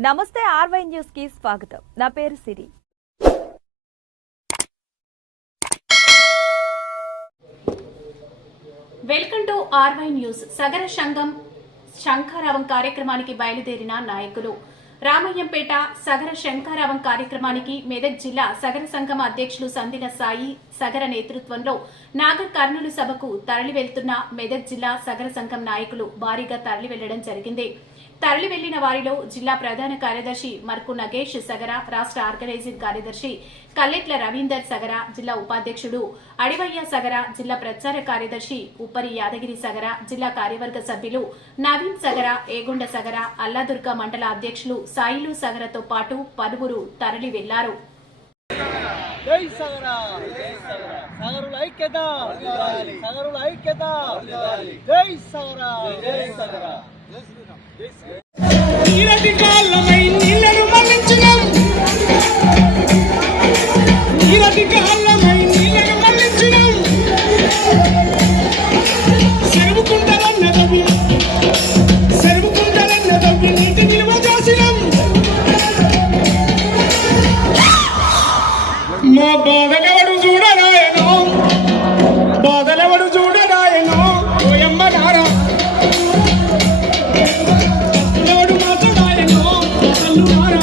నమస్తే ఆర్వై న్యూస్కి స్వాగతం. నా పేరు Siri. Welcome to RY news. సగర సంఘం శంఖారావం కార్యక్రమానికి బయలుదేరిన నాయకులు. రామయ్యంపేట సగర శంఖారావం కార్యక్రమానికి మెదక్ జిల్లా సగర సంఘం అధ్యక్షులు సందిన సాయి సగర నేతృత్వంలో నాగర్ కర్నూలు సభకు తరలి వెళ్తున్న మెదక్ జిల్లా సగర సంఘం నాయకులు భారీగా తరలి వెళ్ళడం జరిగింది. తరలి వెళ్ళిన వారిలో జిల్లా ప్రధాన కార్యదర్శి మర్కు నగేష్ సగర రాష్ట్ర ఆర్గనైజింగ్ కార్యదర్శి కల్లెట్ల రవీందర్ సగర జిల్లా ఉపాధ్యక్షుడు అడివయ్య సగర జిల్లా ప్రచార కార్యదర్శి ఉప్పరి యాదగిరి సగర జిల్లా కార్యవర్గ సభ్యులు నవీన్ సగర ఏగొండ సగర అల్లాదుర్గ మండల అధ్యక్షులు సాయిలు సగరతో పాటు పలువురు తరలి వెళ్ళారు. నీరటి కాళ్ళమై మా బాధలెవడు చూడరాయను? బాధలెవడు చూడరాయను? ఓయమ్మ నారా ఎవడు మాచడాయను అల్లు నారా